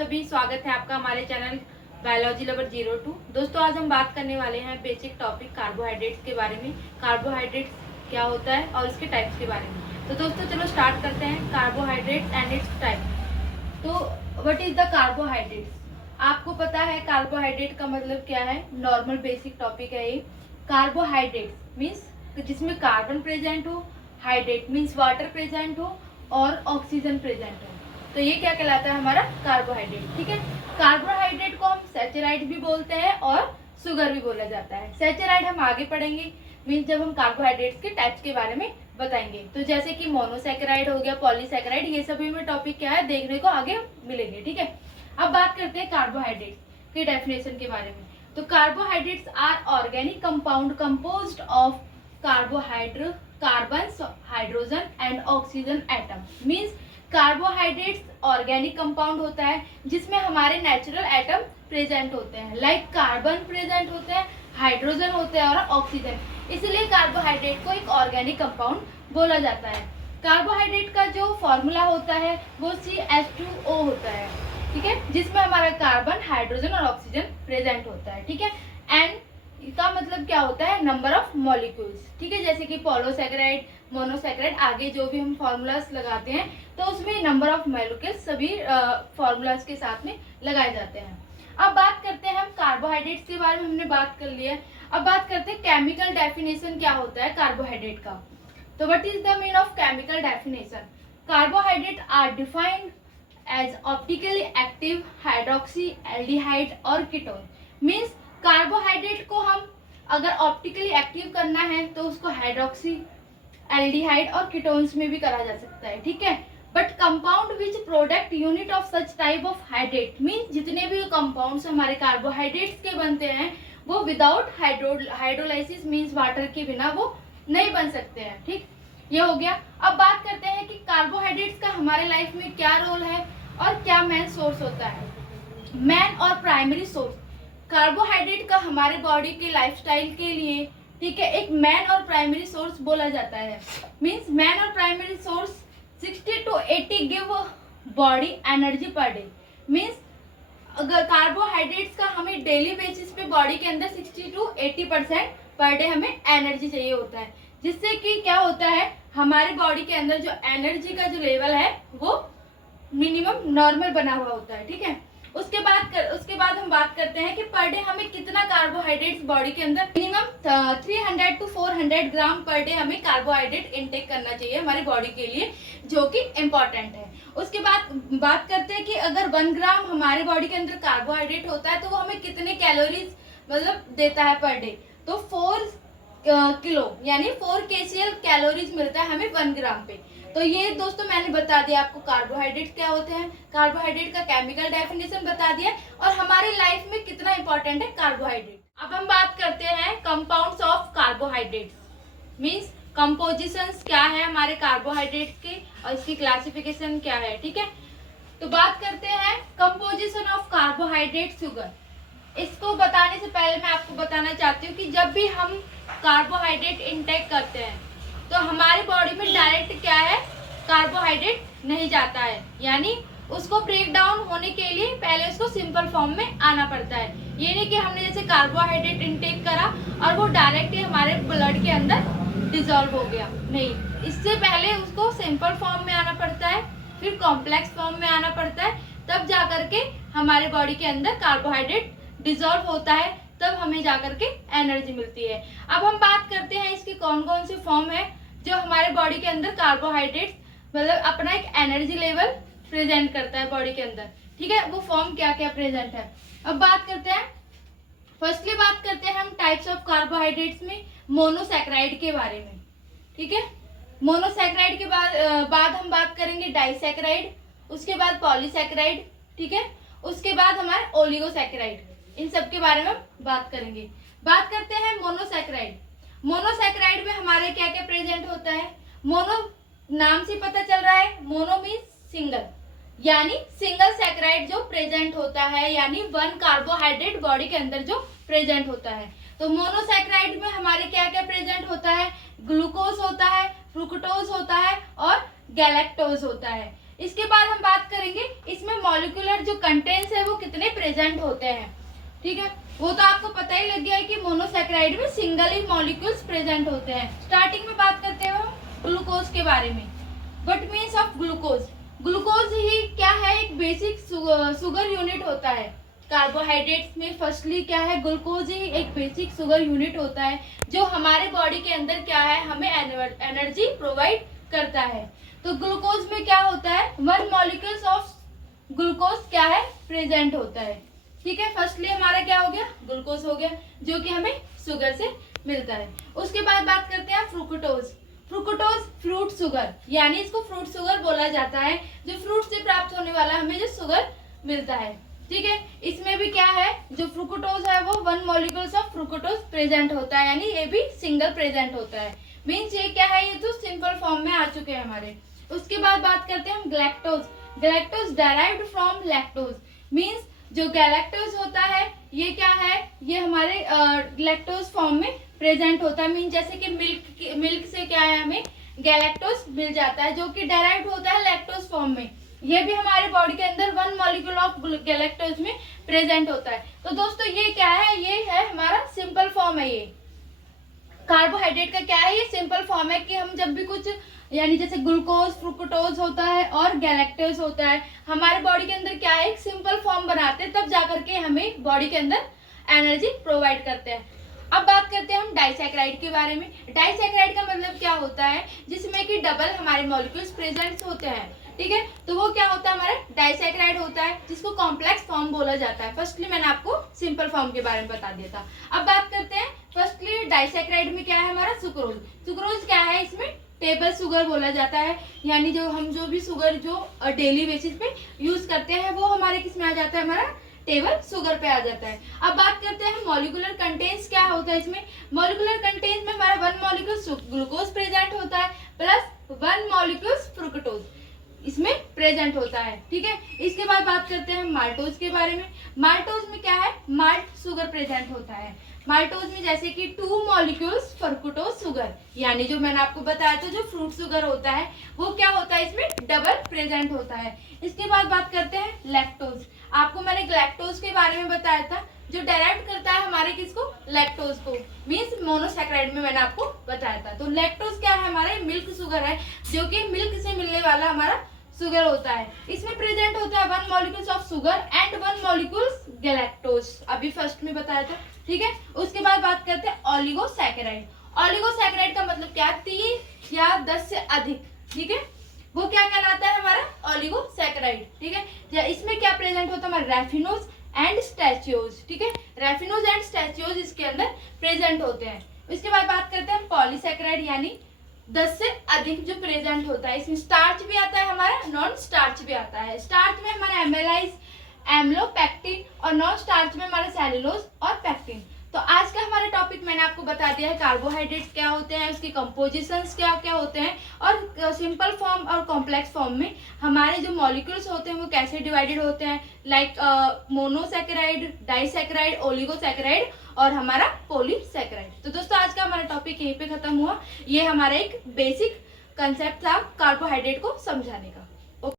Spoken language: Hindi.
सभी, स्वागत है आपका हमारे चैनल बायोलॉजी लवर 02। दोस्तों, आज हम बात करने वाले हैं बेसिक टॉपिक कार्बोहाइड्रेट्स के बारे में। कार्बोहाइड्रेट्स क्या होता है और इसके टाइप्स के बारे में। तो दोस्तों चलो स्टार्ट करते हैं। Carbohydrates and it's type. तो व्हाट इज द कार्बोहाइड्रेट्स? आपको पता है कार्बोहाइड्रेट का मतलब क्या है? नॉर्मल बेसिक टॉपिक है ये। कार्बोहाइड्रेट्स मीन्स जिसमें कार्बन प्रेजेंट हो, हाइड्रेट मीन्स वाटर प्रेजेंट हो और ऑक्सीजन प्रेजेंट हो, तो ये क्या कहलाता है? हमारा कार्बोहाइड्रेट। ठीक है, कार्बोहाइड्रेट को हम सैचराइड भी बोलते हैं और शुगर भी बोला जाता है। सैचराइड हम आगे पढ़ेंगे, मीन्स जब हम कार्बोहाइड्रेट्स के टाइप्स के बारे में बताएंगे। तो जैसे कि मोनोसैकेराइड हो गया, पॉलीसैकेराइड, ये सभी में टॉपिक क्या है देखने को आगे मिलेंगे। ठीक है, अब बात करते हैं कार्बोहाइड्रेट की डेफिनेशन के बारे में। तो carbohydrates are organic compound composed of carbon, hydrogen and oxygen atom. Means carbohydrates organic compound होता है जिसमें हमारे नेचुरल एटम प्रेजेंट होते हैं, लाइक कार्बन प्रेजेंट होते हैं, हाइड्रोजन होते हैं और ऑक्सीजन। इसलिए कार्बोहाइड्रेट को एक ऑर्गेनिक कंपाउंड बोला जाता है। कार्बोहाइड्रेट का जो फॉर्मूला होता है वो CH2O होता है। ठीक है, जिसमें हमारा कार्बन, हाइड्रोजन और ऑक्सीजन प्रेजेंट होता है। ठीक है, एंड इसका मतलब क्या होता है? Number of molecules. ठीक है, जैसे कि पॉलीसैकेराइड, मोनोसैकेराइड, आगे जो भी हम फॉर्मूलाज लगाते हैं तो उसमें नंबर ऑफ मॉलिक्यूल्स सभी फॉर्मूलाज के साथ में लगाए जाते हैं। अब बात करते हैं हम कार्बोहाइड्रेट्स के बारे में, हमने बात कर लिया। अब बात करते हैं केमिकल डेफिनेशन क्या होता है कार्बोहाइड्रेट का। तो what is the mean of chemical definition? Carbohydrate are defined as optically active hydroxy aldehyde और कीटोन। मीन्स कार्बोहाइड्रेट को हम अगर ऑप्टिकली एक्टिव करना है तो उसको हाइड्रोक्सी, एल्डिहाइड और कीटोन्स में भी करा जा सकता है। ठीक है, but compound which product unit of such type of hydrate, means जितने भी कंपाउंड्स हमारे कार्बोहाइड्रेट्स के बनते हैं वो विदाउट हाइड्रोलाइसिस मीन्स वाटर के बिना वो नहीं बन सकते हैं। ठीक, ये हो गया। अब बात करते हैं कि कार्बोहाइड्रेट्स का हमारे लाइफ में क्या रोल है और क्या मेन सोर्स होता है। मेन और प्राइमरी सोर्स कार्बोहाइड्रेट का हमारे बॉडी के लाइफस्टाइल के लिए, ठीक है, एक मेन और प्राइमरी सोर्स बोला जाता है। मींस मेन और primary source 60 to 80 give body energy per day. Means अगर कार्बोहाइड्रेट्स का हमें डेली बेसिस पे बॉडी के अंदर 60 to 80% पर डे हमें एनर्जी चाहिए होता है, जिससे कि क्या होता है हमारे बॉडी के अंदर जो एनर्जी का जो लेवल है वो मिनिमम नॉर्मल बना हुआ होता है। ठीक है, उसके बाद हम बात करते हैं कि पर डे हमें कितना कार्बोहाइड्रेट्स बॉडी के अंदर minimum 300 to 400 gram per day हमें कार्बोहाइड्रेट इनटेक करना चाहिए हमारी बॉडी के लिए, जो कि इम्पोर्टेंट है। उसके बाद बात करते हैं कि अगर 1 ग्राम हमारे बॉडी के अंदर कार्बोहाइड्रेट होता है तो वो हमें कितने कैलोरीज मतलब देता है पर डे। तो 4 किलो यानी 4 kcal कैलोरीज मिलता है हमें 1 ग्राम पे। तो ये दोस्तों मैंने बता दिया आपको कार्बोहाइड्रेट क्या होते हैं, कार्बोहाइड्रेट का केमिकल डेफिनेशन बता दिया और हमारी लाइफ में कितना इंपॉर्टेंट है कार्बोहाइड्रेट। अब हम बात करते हैं compounds of carbohydrates. Means compositions क्या है हमारे कार्बोहाइड्रेट्स के और इसकी क्लासिफिकेशन क्या है। ठीक है, तो बात करते हैं कंपोजिशन ऑफ कार्बोहाइड्रेट शुगर। इसको बताने से पहले मैं आपको बताना चाहती हूँ कि जब भी हम कार्बोहाइड्रेट इनटेक करते हैं तो हमारी बॉडी में डायरेक्ट क्या है कार्बोहाइड्रेट नहीं जाता है, यानी उसको ब्रेक डाउन होने के लिए पहले उसको सिंपल फॉर्म में आना पड़ता है। ये नहीं कि हमने जैसे कार्बोहाइड्रेट इनटेक करा और वो डायरेक्ट ही हमारे ब्लड के अंदर डिजोल्व हो गया, नहीं, इससे पहले उसको सिंपल फॉर्म में आना पड़ता है, फिर कॉम्प्लेक्स फॉर्म में आना पड़ता है, तब जा करके हमारे बॉडी के अंदर कार्बोहाइड्रेट डिजोल्व होता है, तब हमें जाकर के एनर्जी मिलती है। अब हम बात करते हैं इसकी कौन कौन सी फॉर्म है जो हमारे बॉडी के अंदर कार्बोहाइड्रेट्स मतलब अपना एक एनर्जी लेवल प्रेजेंट करता है बॉडी के अंदर। ठीक है, वो फॉर्म क्या क्या प्रेजेंट है। अब बात करते हैं, फर्स्टली बात करते हैं हम टाइप्स ऑफ कार्बोहाइड्रेट्स में मोनोसैकेराइड के बारे में। ठीक है, मोनोसैकेराइड के बाद हम बात करेंगे डाइसैकेराइड, उसके बाद पॉलीसैकेराइड। ठीक है, उसके बाद हमारे ओलिगोसैकेराइड, इन सब के बारे में हम बात करेंगे। बात करते हैं मोनोसैकेराइड। मोनोसैकेराइड में हमारे क्या क्या प्रेजेंट होता है? मोनो नाम से पता चल रहा है, मोनो मीन्स सिंगल, यानी सिंगल सैकेराइड जो प्रेजेंट होता है, यानी 1 कार्बोहाइड्रेट बॉडी के अंदर जो प्रेजेंट होता है। तो मोनोसैकेराइड में हमारे क्या क्या प्रेजेंट होता है? ग्लूकोज होता है, फ्रुक्टोज होता है और गैलेक्टोज होता है। इसके बाद हम बात करेंगे इसमें मॉलिक्यूलर जो कंटेंट्स है वो कितने प्रेजेंट होते हैं, ठीक है। वो तो आपको पता ही लग गया है कि मोनोसैकेराइड में सिंगल ही मॉलिक्यूल्स प्रेजेंट होते हैं। स्टार्टिंग में बात करते हैं हम ग्लूकोज के बारे में। What means of glucose? Glucose ही क्या है, एक बेसिक शुगर यूनिट होता है। कार्बोहाइड्रेट्स में फर्स्टली क्या है, ग्लूकोज ही एक बेसिक शुगर यूनिट होता है जो हमारे बॉडी के अंदर क्या है, हमें एनर्जी प्रोवाइड करता है। तो ग्लूकोज में क्या होता है, 1 मॉलिक्यूल्स ऑफ ग्लूकोज क्या है, प्रेजेंट होता है, ठीक है। फर्स्टली हमारा क्या हो गया, ग्लूकोज हो गया जो कि हमें शुगर से मिलता है। उसके बाद बात करते हैं फ्रुक्टोज। फ्रुक्टोज फ्रूट शुगर, यानी इसको फ्रूट शुगर बोला जाता है, जो फ्रूट से प्राप्त होने वाला हमें जो शुगर मिलता है, ठीक है। इसमें भी क्या है, जो फ्रुक्टोज है वो 1 मॉलिक्यूल्स ऑफ फ्रुक्टोज प्रेजेंट होता है, यानी ये भी सिंगल प्रेजेंट होता है। मीन्स ये क्या है, ये तो सिंपल फॉर्म में आ चुके हैं हमारे। उसके बाद बात करते हैं हम galactose. Galactose derived from lactose. Means जो गैलेक्टोज होता है ये क्या है, ये हमारे लैक्टोज फॉर्म में प्रेजेंट होता है। मीन जैसे कि मिल्क से क्या है, हमें गैलेक्टोज मिल जाता है जो कि डेराइव्ड होता है लैक्टोज फॉर्म में। ये भी हमारे बॉडी के अंदर 1 मॉलिक्यूल ऑफ गैलेक्टोज में प्रेजेंट होता है। तो दोस्तों ये क्या है, ये है हमारा सिंपल फॉर्म है। ये कार्बोहाइड्रेट का क्या है, ये सिंपल फॉर्म है कि हम जब भी कुछ, यानी जैसे ग्लूकोज, फ्रुक्टोज होता है और गैलेक्टोज होता है, हमारे बॉडी के अंदर क्या है, एक सिंपल फॉर्म बनाते हैं, तब जाकर के हमें बॉडी के अंदर एनर्जी प्रोवाइड करते हैं। अब बात करते हैं हम डाइसैकेराइड के बारे में। डाइसैकेराइड का मतलब क्या होता है, जिसमें कि डबल हमारे मॉलिक्यूल्स प्रेजेंट होते हैं, ठीक है। तो वो क्या होता है, हमारा डाइसैकेराइड होता है, जिसको कॉम्प्लेक्स फॉर्म बोला जाता है। फर्स्टली मैंने आपको सिंपल फॉर्म के बारे में बता दिया था। अब बात करते हैं फर्स्टली डाइसैकेराइड में क्या है हमारा, सुक्रोज। सुक्रोज क्या है, इसमें टेबल शुगर बोला जाता है, यानी जो हम जो भी शुगर जो डेली बेसिस पे यूज करते हैं वो हमारे किस में आ जाता है, हमारा टेबल शुगर पे आ जाता है। अब बात करते हैं मॉलिक्यूलर कंटेंट्स क्या होता है इसमें। मॉलिक्यूलर कंटेंट्स में हमारा 1 मॉलिक्यूल ग्लूकोज प्रेजेंट होता है प्लस 1 मॉलिक्यूल फ्रुक्टोज इसमें प्रेजेंट होता है, ठीक है। इसके बाद बात करते हैं माल्टोज के बारे में। माल्टोज में क्या है, माल्ट शुगर प्रेजेंट होता है। माल्टोज में जैसे कि 2 मॉलिक्यूल्स फ्रुक्टोज शुगर, यानी जो मैंने आपको बताया था जो फ्रूट शुगर होता है वो क्या होता है, इसमें डबल प्रेजेंट होता है। इसके बाद बात करते हैं लैक्टोज। आपको मैंने लैक्टोज के बारे में बताया था, जो डायरेक्ट करता है हमारे किसको, लैक्टोज को, मीन्स मोनोसैकेराइड में मैंने आपको बताया था। तो लैक्टोज क्या है, हमारे मिल्क शुगर है, जो कि मिल्क से मिलने वाला हमारा शुगर होता है। इसमें प्रेजेंट होता है 1 molecules of sugar and 1 molecules galactose, अभी फर्स्ट में बताया था, ठीक है। उसके बाद बात करते हैं ओलिगोसैकेराइड। ओलिगोसैकेराइड का मतलब क्या, 3 या 10 से अधिक, ठीक है, वो क्या कहलाता है हमारा ओलिगोसैकेराइड, ठीक है। इसमें क्या प्रेजेंट होता है, हमारा रैफिनोज एंड स्टैचियोज, ठीक है। रैफिनोज एंड स्टैचियोज इसके अंदर प्रेजेंट होते हैं। इसके बाद बात करते हैं पॉलीसैकेराइड, यानी 10 से अधिक जो प्रेजेंट होता है। इसमें स्टार्च भी आता है हमारा, नॉन स्टार्च भी आता है। स्टार्च में हमारा एमेलाइज, एम्लो, पैक्टिन, और नॉन स्टार्च में हमारा सेलुलोज और पैक्टिन। तो आज का हमारा टॉपिक मैंने आपको बता दिया है, कार्बोहाइड्रेट्स क्या होते हैं, उसके कंपोजिशंस क्या क्या होते हैं, और सिंपल फॉर्म और कॉम्प्लेक्स फॉर्म में हमारे जो मॉलिक्यूल्स होते हैं वो कैसे डिवाइडेड होते हैं, लाइक मोनोसैकेराइड, डाइसैकेराइड, ओलिगोसैकेराइड और हमारा पॉलीसैकेराइड। तो दोस्तों आज का हमारा टॉपिक यहीं पे खत्म हुआ। ये हमारा एक बेसिक कंसेप्ट था कार्बोहाइड्रेट को समझाने का।